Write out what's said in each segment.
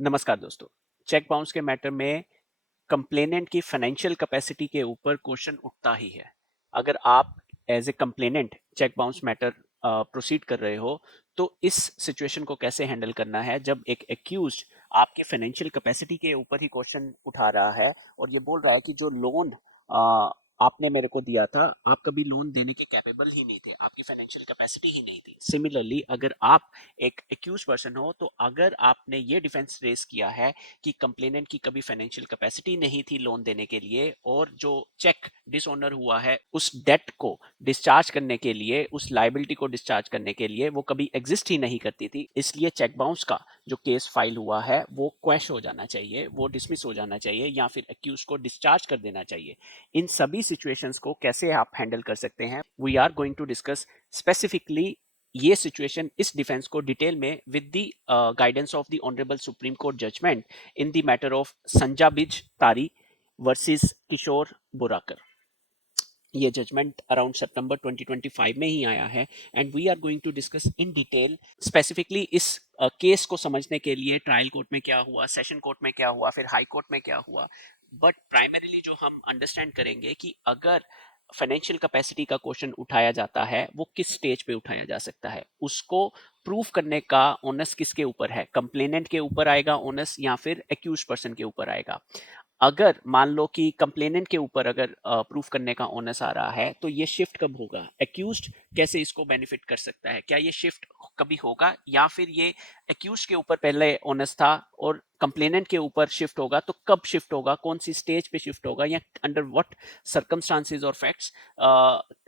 नमस्कार दोस्तों। Cheque bounce के मैटर में कंप्लेनेंट की फाइनेंशियल कैपेसिटी के ऊपर क्वेश्चन उठता ही है। अगर आप as a complainant cheque bounce matter proceed कर रहे हो तो इस सिचुएशन को कैसे हैंडल करना है जब एक एक्यूज आपके फाइनेंशियल कैपेसिटी के ऊपर ही क्वेश्चन उठा रहा है और ये बोल रहा है कि जो लोन आपने मेरे को दिया था, आप कभी लोन देने के कैपेबल ही नहीं थे, आपकी फाइनेंशियल कैपेसिटी ही नहीं थी। सिमिलरली अगर आप एक एक्यूज पर्सन हो तो अगर आपने ये डिफेंस रेस किया है कि कंप्लेनेंट की कभी फाइनेंशियल कैपेसिटी नहीं थी लोन देने के लिए और जो चेक डिसऑनर हुआ है उस डेट को डिस्चार्ज करने के लिए, उस लाइबिलिटी को डिस्चार्ज करने के लिए वो कभी एग्जिस्ट ही नहीं करती थी, इसलिए चेक बाउंस का जो केस फाइल हुआ है वो क्वैश हो जाना चाहिए, वो डिसमिस हो जाना चाहिए या फिर एक्यूज को डिस्चार्ज कर देना चाहिए। इन सभी सिचुएशंस को कैसे आप हैंडल कर सकते हैं, we are going to discuss specifically ये सिचुएशन, इस डिफेंस को डिटेल में with the guidance of the honourable supreme court judgment in the matter of Sanjabij Tari versus किशोर बोराकर। ये जजमेंट अराउंड सितंबर 2025 में ही आया है and we are going to discuss in detail specifically इस केस को समझने के लिए ट्रायल कोर्ट में क्या हुआ, सेशन कोर्ट में क्या हुआ, फिर हाई कोर्ट में क्या हुआ। बट प्राइमरीली जो हम अंडरस्टैंड करेंगे कि अगर फाइनेंशियल कैपेसिटी का क्वेश्चन उठाया जाता है वो किस स्टेज पे उठाया जा सकता है, उसको प्रूफ करने का ओनस किसके ऊपर है, कंप्लेनेंट के ऊपर आएगा ओनस या फिर एक्यूज पर्सन के ऊपर आएगा। अगर मान लो कि कंप्लेनेंट के ऊपर अगर प्रूफ करने का ओनस आ रहा है तो ये शिफ्ट कब होगा, एक्यूज्ड कैसे इसको बेनिफिट कर सकता है, क्या ये शिफ्ट कभी होगा या फिर ये एक्यूज के ऊपर पहले ओनस था और कंप्लेनेंट के ऊपर शिफ्ट होगा, तो कब शिफ्ट होगा, कौन सी स्टेज पे शिफ्ट होगा या अंडर व्हाट सर्कमस्टांसेस और फैक्ट्स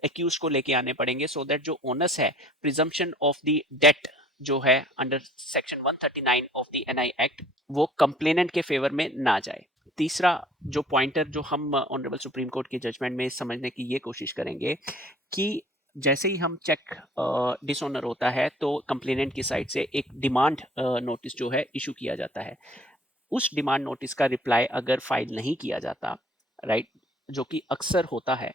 एक्यूज को लेके आने पड़ेंगे सो दैट जो ओनस है प्रिजम्पशन ऑफ द डेट जो है under section 139 of the NI act वो कंप्लेनेंट के फेवर में ना जाए। तीसरा जो पॉइंटर जो हम ऑनरेबल सुप्रीम कोर्ट की जजमेंट में समझने की ये कोशिश करेंगे कि जैसे ही हम चेक डिसऑनर होता है तो कंप्लेनेंट की साइड से एक डिमांड नोटिस जो है इशू किया जाता है। उस डिमांड नोटिस का रिप्लाई अगर फाइल नहीं किया जाता, राइट, जो कि अक्सर होता है,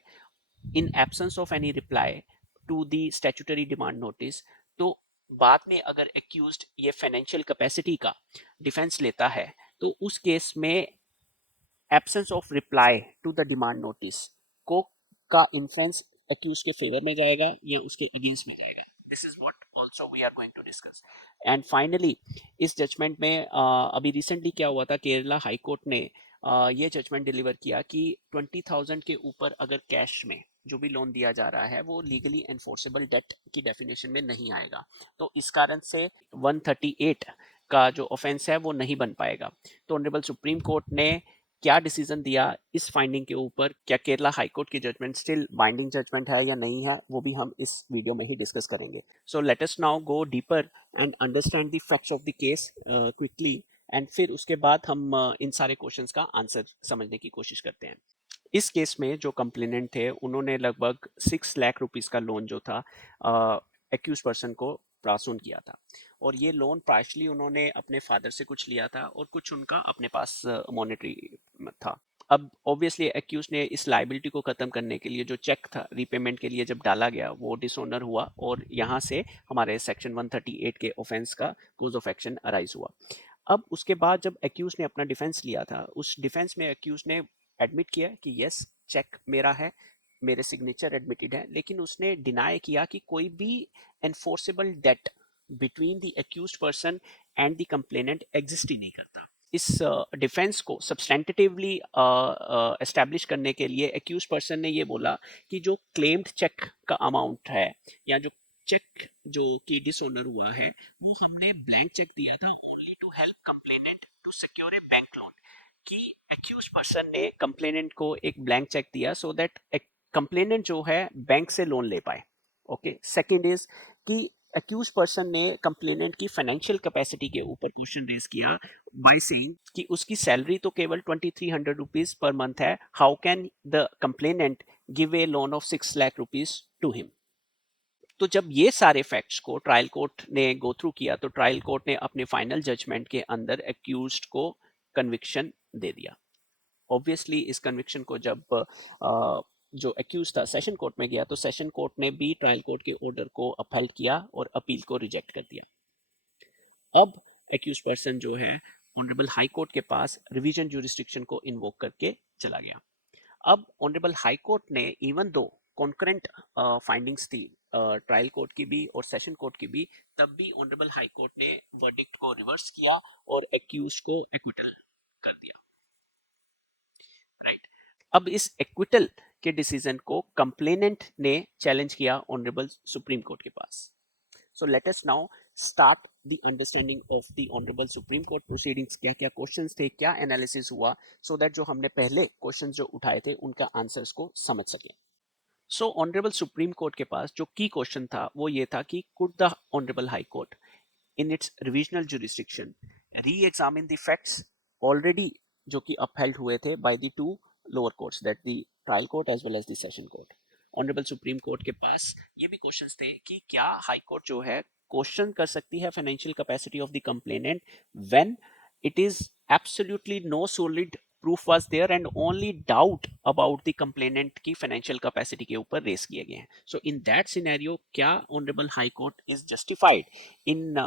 in absence of any reply to the statutory demand notice, तो बाद में अगर एक्यूज्ड ये फाइनेंशियल कैपेसिटी का डिफेंस लेता है तो उस केस में absence of reply to the demand notice को का इन्फ्लुएंस एक्यूज के फेवर में जाएगा या उसके अगेंस्ट में जाएगा। This is what also we are going to discuss. And finally इस जजमेंट में अभी रिसेंटली क्या हुआ था, केरला हाई कोर्ट ने ये जजमेंट डिलीवर किया कि 20,000 के ऊपर अगर कैश में जो भी लोन दिया जा रहा है वो लीगली एनफोर्सेबल डेट की डेफिनेशन में नहीं आएगा, तो इस कारण से 138 का जो ऑफेंस है वो नहीं बन पाएगा। तो ऑनरेबल सुप्रीम कोर्ट ने क्या डिसीजन दिया इस फाइंडिंग के ऊपर, क्या केरला हाईकोर्ट की जजमेंट स्टिल बाइंडिंग जजमेंट है या नहीं है, वो भी हम इस वीडियो में ही डिस्कस करेंगे। सो let us now go deeper and understand the facts of the case quickly and फिर उसके बाद हम इन सारे क्वेश्चंस का आंसर समझने की कोशिश करते हैं। इस केस में जो कंप्लेनेंट थे उन्होंने लगभग 6 लाख रुपीस का लोन जो था एक्यूज पर्सन को प्रासून किया था और ये लोन पार्शली उन्होंने अपने फादर से कुछ लिया था और कुछ उनका अपने पास मॉनेटरी था। अब ऑब्वियसली एक्यूज ने इस लाइबिलिटी को खत्म करने के लिए जो चेक था रीपेमेंट के लिए जब डाला गया वो डिसऑनर हुआ और यहाँ से हमारे सेक्शन 138 के ऑफेंस का कोज ऑफ एक्शन अराइज हुआ। अब उसके बाद जब एक्यूज ने अपना डिफेंस लिया था, उस डिफेंस में एक्यूज ने एडमिट किया कि यस चेक मेरा है, मेरे सिग्नेचर एडमिटेड है, लेकिन उसने डिनाई किया कि कोई भी enforceable debt between the accused person and the complainant exist ही नहीं करता। इस डिफेंस को सब्सटेंटिवली एस्टैब्लिश करने के लिए एक्यूज पर्सन ने ये बोला कि जो क्लेम्ड चेक का अमाउंट है या जो चेक जो कि डिसऑनर हुआ है वो हमने ब्लैंक चेक दिया था only to help complainant to secure a bank loan, कि एक्यूज पर्सन ने कंप्लेनेंट को एक ब्लैंक चेक दिया सो दैट कंप्लेनेंट जो है बैंक से लोन ले पाए। ओके, सेकंड इज कि एक्यूज पर्सन ने कंप्लेनेंट की फाइनेंशियल कैपेसिटी के ऊपर क्वेश्चन रेज किया बाय सेइंग कि उसकी सैलरी तो केवल 2300 रुपीज पर मंथ है, how can the complainant give a loan of 6 lakh rupees to him. तो जब ये सारे फैक्ट्स को ट्रायल कोर्ट ने गो थ्रू किया तो ट्रायल कोर्ट ने अपने फाइनल जजमेंट के अंदर एक्यूज्ड को कन्विक्शन दे दिया। ऑब्वियसली इस कन्विक्शन को जब जो एक्यूज था सेशन कोर्ट में गया तो सेशन कोर्ट ने भी ट्रायल कोर्ट के ऑर्डर को अपहेल्ड किया और अपील को रिजेक्ट कर दिया। अब एक्यूज पर्सन जो है ऑनरेबल हाई कोर्ट के पास रिवीजन ज्यूरिस्डिक्शन को इन्वोक करके चला गया। अब ऑनरेबल हाई कोर्ट ने इवन दो कॉन्करेंट फाइंडिंग्स थी ट्रायल कोर्ट की भी और सेशन कोर्ट की भी, तब भी ऑनरेबल हाई कोर्ट ने वर्डिक्ट को रिवर्स किया और एक्यूज को एक्विटल कर दिया, राइट। अब इस एक्विटल के डिसीजन को कंप्लेनेंट ने चैलेंज किया ऑनरेबल सुप्रीम कोर्ट के पास। So let us now start the understanding of the honourable supreme court proceedings, क्या क्या क्वेश्चंस थे, क्या एनालिसिस हुआ, सो दैट जो हमने पहले क्वेश्चंस जो उठाए थे उनका आंसर्स को समझ सकें। सो ऑनरेबल सुप्रीम कोर्ट के पास जो की क्वेश्चन था वो ये था कि could the honourable high court in its revisional jurisdiction re-examine the facts already जो कि upheld हुए थे by the two lower courts, that the trial court as well as the session court। Honourable supreme court के पास ये भी questions थे कि क्या हाई कोर्ट जो है क्वेश्चन कर सकती है financial capacity of the complainant when it is absolutely no solid proof was there and only doubt about the complainant की financial capacity के ऊपर रेस किए गए हैं। So in that scenario क्या honorable high court is justified in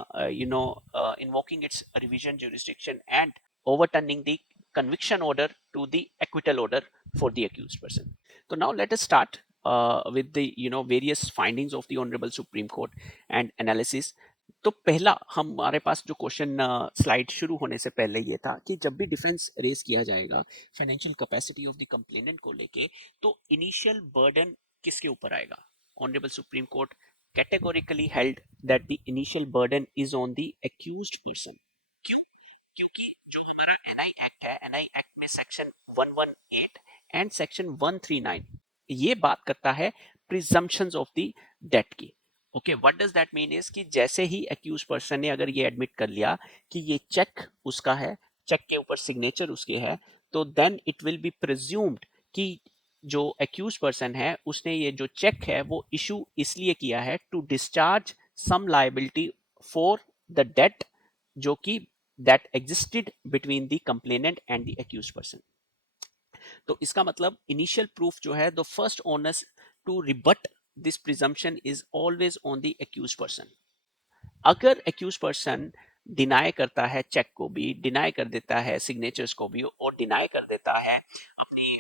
invoking its revision jurisdiction and overturning the conviction order to the acquittal order for the accused person? So now let us start with the various findings of the honorable Supreme Court and analysis। तो पहला हमारे पास जो question slide शुरू होने से पहले ये था कि जब भी डिफेंस रेज किया जाएगा financial capacity of the complainant को लेके, तो इनिशियल बर्डन किसके ऊपर आएगा? Honourable supreme court categorically held that the initial burden is on the accused person. क्यों? क्योंकि जो हमारा एनआई एक्ट है, एनआई एक्ट में सेक्शन 118 एंड सेक्शन 139 ये बात करता है प्रिजम्पशंस ऑफ द डेट की। Okay, what does that mean is कि जैसे ही एक्यूज पर्सन ने अगर ये एडमिट कर लिया कि ये चेक उसका है, चेक के ऊपर सिग्नेचर उसके है, तो then it will be presumed कि जो एक्यूज पर्सन है उसने ये जो चेक है वो इशू इसलिए किया है to discharge some liability for the debt जो कि that existed between the complainant and the accused person. तो इसका मतलब इनिशियल प्रूफ जो है the first onus to rebut this presumption is always on the accused person. अगर accused person deny करता है, चेक को भी डिनाई कर देता है, सिग्नेचर्स को भी, और डिनाई कर देता है अपनी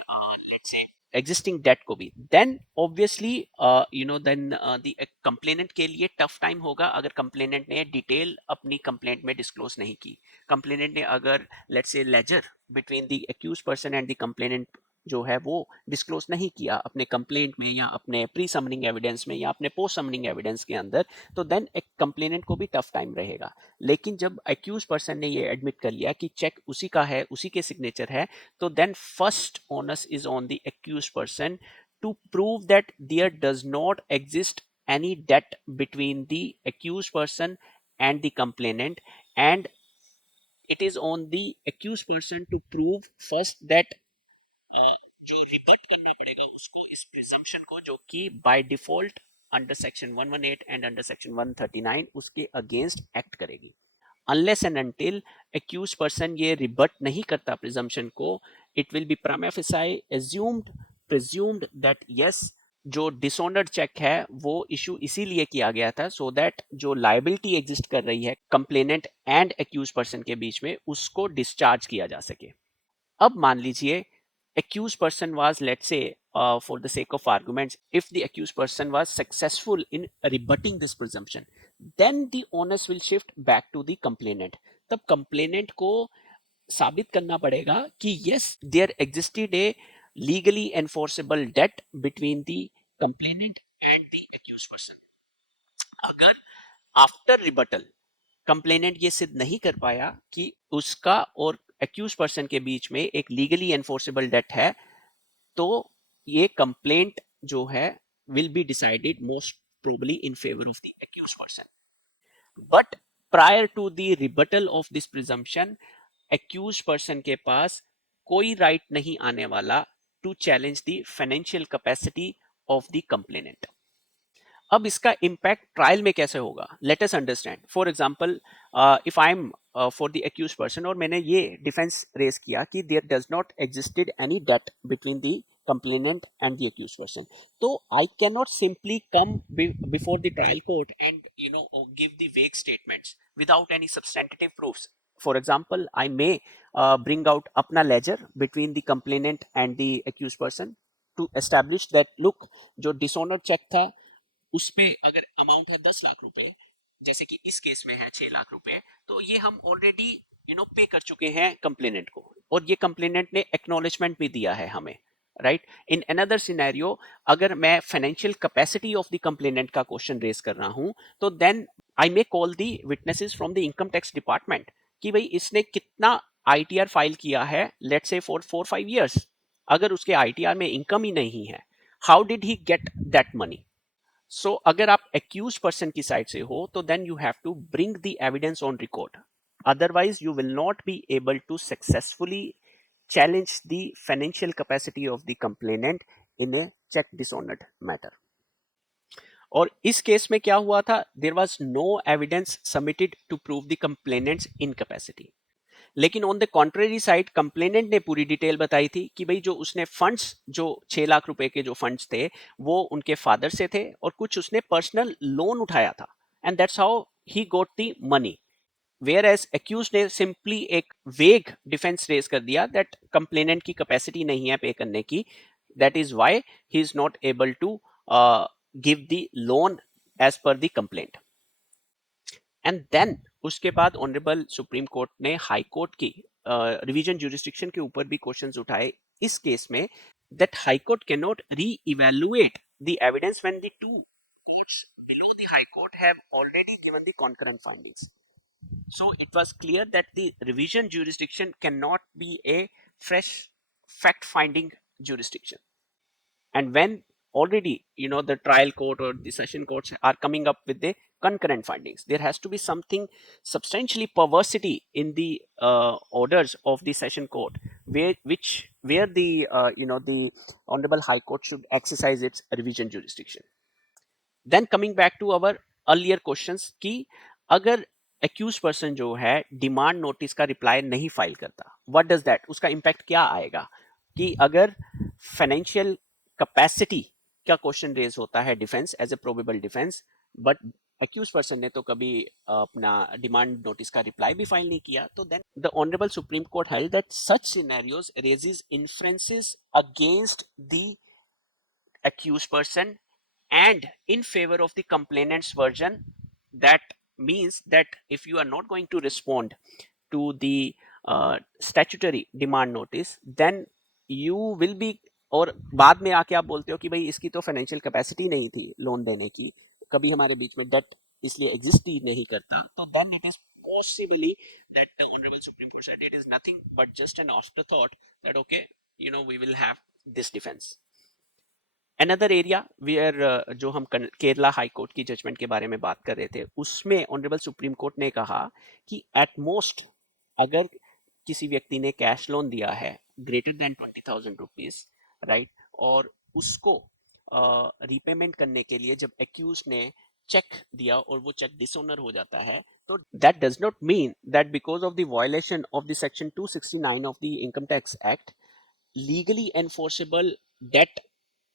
लेट्स से एग्जिस्टिंग डेट को भी, then obviously then the complainant के लिए टफ टाइम होगा अगर कंप्लेनेंट ने डिटेल अपनी कंप्लेंट में डिस्क्लोज नहीं की। कंप्लेनेंट ने अगर let's say ledger between the accused person and the complainant जो है वो डिस्क्लोज नहीं किया अपने कंप्लेंट में या अपने प्री समनिंग एविडेंस में या अपने पोस्ट समनिंग एविडेंस के अंदर, तो देन एक कंप्लेनेंट को भी टफ टाइम रहेगा। लेकिन जब एक्यूज पर्सन ने ये एडमिट कर लिया कि चेक उसी का है, उसी के सिग्नेचर है, तो then first onus is on the accused person to prove that there does not exist any debt between the accused person and the complainant, and it is on the accused person to prove first that जो रिबट करना पड़ेगा उसको इस presumption को जो कि by default under section 118 and under section 139 उसके against act करेगी। Unless and until accused person ये रिबट नहीं करता प्रिजम्पशन को, it will be prima facie presumed that yes जो डिसऑनर्ड चेक है वो इशू इसीलिए किया गया था सो दैट जो लायबिलिटी एग्जिस्ट कर रही है कंप्लेनेंट एंड एक्यूज पर्सन के बीच में उसको डिस्चार्ज किया जा सके। अब मान लीजिए accused person was, let's say, for the sake of arguments, if the accused person was successful in rebutting this presumption, then the onus will shift back to the complainant। तब complainant को साबित करना पड़ेगा कि yes there existed a legally enforceable debt between the complainant and the accused person। अगर after rebuttal complainant ये सिद्ध नहीं कर पाया कि उसका और एक्यूज पर्सन के बीच में एक लीगली एनफोर्सेबल डेट है, तो ये कंप्लेंट जो है will be decided most probably in favour of the accused person. But prior to the rebuttal of this presumption accused person के पास कोई राइट नहीं आने वाला to challenge the financial capacity of the complainant. अब इसका इम्पैक्ट ट्रायल में कैसे होगा, let us understand. For example if I am for the accused person और मैंने ये डिफेंस रेज किया कि there does not existed any debt between the complainant and the accused person, so I cannot simply come before the trial court and give the vague statements without any substantive proofs। For example, I may bring out अपना ledger between the complainant and the accused person to establish that look, जो dishonored check था उस पे अगर amount है 10 लाख रुपए, जैसे कि इस केस में है 6 लाख रुपए, तो ये हम ऑलरेडी पे कर चुके हैं कंप्लेनेंट को, और ये कंप्लेनेंट ने एक्नॉलेजमेंट भी दिया है हमें, राइट। इन अनदर सिनेरियो, अगर मैं financial capacity of the complainant का क्वेश्चन रेज कर रहा हूं, तो then I may call the witnesses from the income tax department कि भाई इसने कितना आईटीआर फाइल किया है, लेट्स से फॉर 4-5 years। अगर उसके आईटीआर में इनकम ही नहीं है, how did he get that money? So अगर आप एक्यूज पर्सन की साइड से हो, तो then you have to bring the evidence on record, otherwise you will not be able to successfully challenge the financial capacity of the complainant in a check dishonored matter। और इस case में क्या हुआ था, there was no evidence submitted to prove the complainant's incapacity, लेकिन on the contrary side complainant ने पूरी detail बताई थी कि भाई जो उसने फंड्स, जो 6 लाख रुपए के जो फंड्स थे, वो उनके फादर से थे और कुछ उसने पर्सनल लोन उठाया था, and that's how he got the money. Where as accused ने सिंपली एक वेग डिफेंस रेज कर दिया दैट कंप्लेनेंट की कैपेसिटी नहीं है पे करने की, that is why he is not able to give the loan as per the complaint. And then उसके बाद ऑनरेबल सुप्रीम कोर्ट ने हाई कोर्ट की रिवीजन ज्यूरिस्डिक्शन के ऊपर भी क्वेश्चंस उठाए इस केस में, that high court can not reevaluate the evidence when the two courts below the high court have already given the concurrent findings. So it was clear that the revision jurisdiction cannot be a fresh fact finding jurisdiction. And when already, the trial court or the session courts are coming up with the concurrent findings, there has to be something substantially perversity in the orders of the session court, where the the honorable high court should exercise its revision jurisdiction। Then coming back to our earlier questions कि अगर accused person जो है demand notice का reply नहीं file करता, what does that, उसका impact क्या आएगा? कि अगर फाइनेंशियल कैपेसिटी का क्वेश्चन रेज होता है defence as a probable defence, but accused person ने तो कभी अपना डिमांड नोटिस का रिप्लाई भी फाइल नहीं किया, तो then the honourable supreme Court held that such scenarios raises inferences against the accused person and in favor of the complainant's version। That means that if you are not going to respond to the statutory demand notice, then you will be, और बाद में आके आप बोलते हो कि भाई इसकी तो फाइनेंशियल कैपेसिटी नहीं थी लोन देने की, कभी हमारे बीच में डेट इसलिए एग्जिस्ट ही नहीं करता, तो then it is possibly that the honorable supreme court said it is nothing but just an afterthought that okay, we will have this defense। Another area where जो हम केरला हाई कोर्ट की judgment के बारे में बात कर रहे थे, उसमें ऑनरेबल सुप्रीम कोर्ट ने कहा कि एट मोस्ट अगर किसी व्यक्ति ने कैश लोन दिया है ग्रेटर देन 20,000 रुपीज, राइट, और उसको रीपेमेंट करने के लिए जब एक्यूज ने चेक दिया और वो चेक डिसऑनर हो जाता है, तो that does not mean that because of the violation of the section 269 of the income tax act legally enforceable debt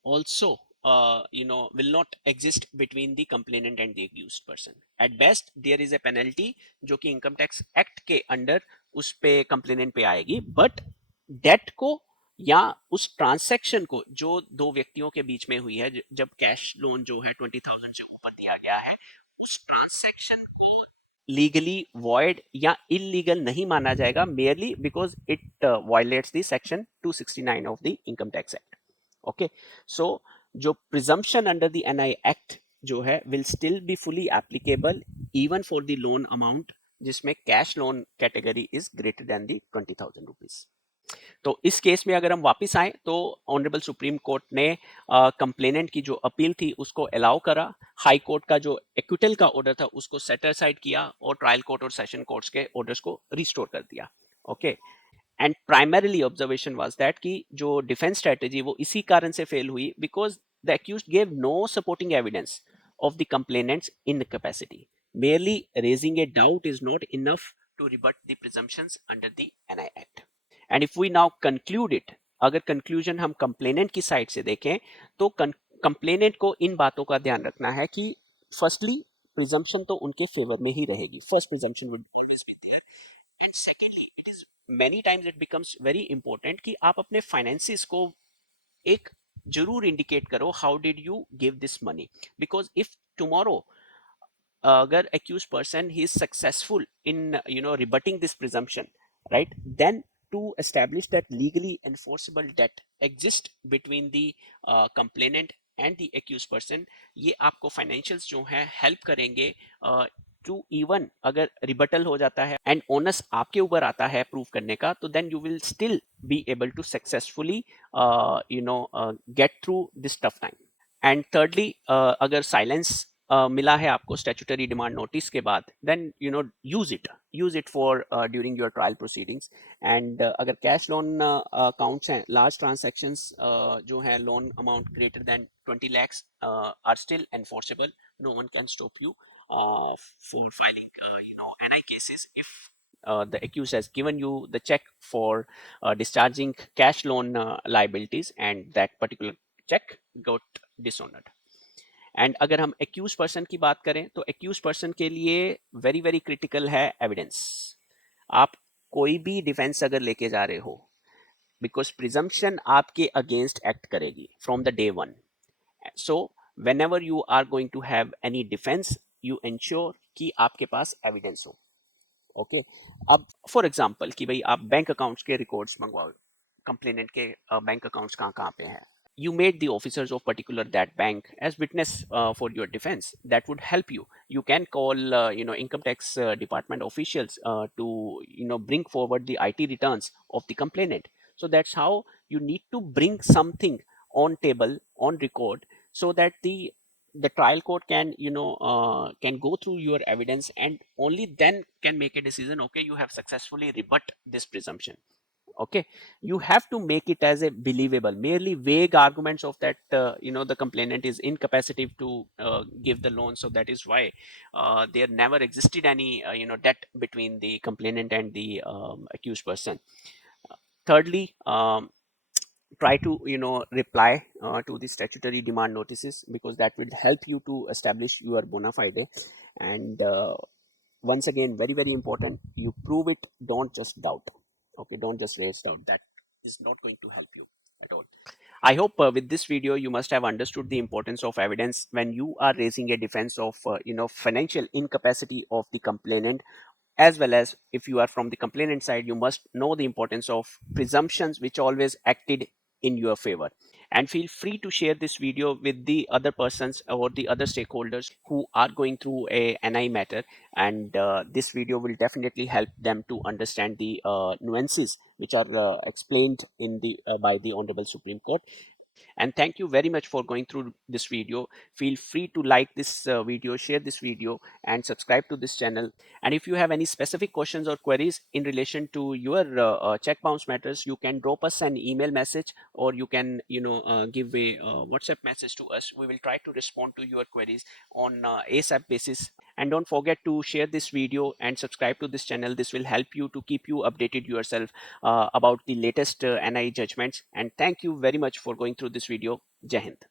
also will not exist between the complainant and the accused person। at best there is a penalty जो कि income tax act के under उस पे complainant पे आएगी, but date को या उस ट्रांसैक्शन को जो दो व्यक्तियों के बीच में हुई है, जब कैश लोन जो है 20,000 से ऊपर दिया गया है, उस ट्रांसैक्शन को लीगली वॉइड या इलीगल नहीं माना जाएगा, merely because it violates the section 269 of the income tax act. Okay, so जो presumption under the NI act जो है will still be fully applicable even for the loan amount जिसमें cash loan category is greater than the 20,000 rupees. तो इस case में अगर हम वापस आए तो ऑनरेबल सुप्रीम कोर्ट ने कंप्लेनेंट की जो अपील थी उसको अलाउ करा, हाई कोर्ट का जो एक्विटल का ऑर्डर था उसको सेट असाइड किया और ट्रायल कोर्ट और सेशन कोर्ट्स के ऑर्डर्स को रिस्टोर कर दिया। Okay, and primarily observation was that कि जो डिफेंस स्ट्रेटेजी वो इसी कारण से फेल हुई because the accused gave no supporting evidence of the complainant's incapacity। Merely raising a doubt is not enough to rebut the presumptions under the NI Act। And if we now conclude it, अगर conclusion हम complainant की side से देखें तो complainant को इन बातों का ध्यान रखना है कि फर्स्टली प्रिजम्पशन तो उनके फेवर में ही रहेगी, first presumption would always be there, and secondly it is many times it becomes very important कि आप अपने फाइनेंसिस को एक जरूर इंडिकेट करो, how did you give this money, because if tomorrow agar accused person he is successful in rebutting this presumption, right, then to establish that legally enforceable debt exists between the complainant and the accused person, ये आपको financials जो है help करेंगे to even अगर rebuttal हो जाता है and onus आपके ऊपर आता है प्रूव करने का, तो then you will still be able to successfully get through this tough time. And thirdly, अगर साइलेंस मिला है आपको स्टैट्यूटरी डिमांड नोटिस के बाद, then use it for during your trial proceedings. And अगर कैश लोन अकाउंट्स हैं, large transactions जो हैं, loan amount greater than 20 lakhs are still enforceable. No one can stop you for filing NI cases if the accused has given you the check for discharging cash loan liabilities and that particular check got dishonored. And अगर हम accused person की बात करें तो accused person के लिए very very critical है evidence. आप कोई भी डिफेंस अगर लेके जा रहे हो, बिकॉज प्रिजम्पशन आपके अगेंस्ट एक्ट करेगी from the day one. So whenever you are going to have any defence, you ensure कि आपके पास एविडेंस हो. ओके, अब फॉर एग्जाम्पल कि भाई आप बैंक अकाउंट्स के रिकॉर्ड्स मंगवाओ, कंप्लेनेंट के बैंक अकाउंट्स कहाँ कहाँ पे हैं. You made the officers of particular that bank as witness for your defense. That would help you. You can call income tax department officials to bring forward the IT returns of the complainant. So that's how you need to bring something on table, on record, so that the trial court can go through your evidence and only then can make a decision. Okay, you have successfully rebut this presumption. Okay, you have to make it as a believable. Merely vague arguments of that the complainant is incapacitated to give the loan, so that is why there never existed any debt between the complainant and the accused person. Thirdly, try to reply to the statutory demand notices, because that will help you to establish your bona fide. And once again, very very important, you prove it, don't just doubt. Okay, don't just raise doubt. That is not going to help you at all. I hope with this video you must have understood the importance of evidence when you are raising a defense of financial incapacity of the complainant, as well as if you are from the complainant side, you must know the importance of presumptions which always acted in your favor. And feel free to share this video with the other persons or the other stakeholders who are going through a NI matter, and this video will definitely help them to understand the nuances which are explained in the by the Honorable Supreme Court. And thank you very much for going through this video. Feel free to like this video, share this video, and subscribe to this channel. And if you have any specific questions or queries in relation to your check bounce matters, you can drop us an email message, or you can give a WhatsApp message to us. We will try to respond to your queries on ASAP basis. And don't forget to share this video and subscribe to this channel. This will help you to keep you updated yourself about the latest NI judgments. And thank you very much for going through this video. Jai Hind.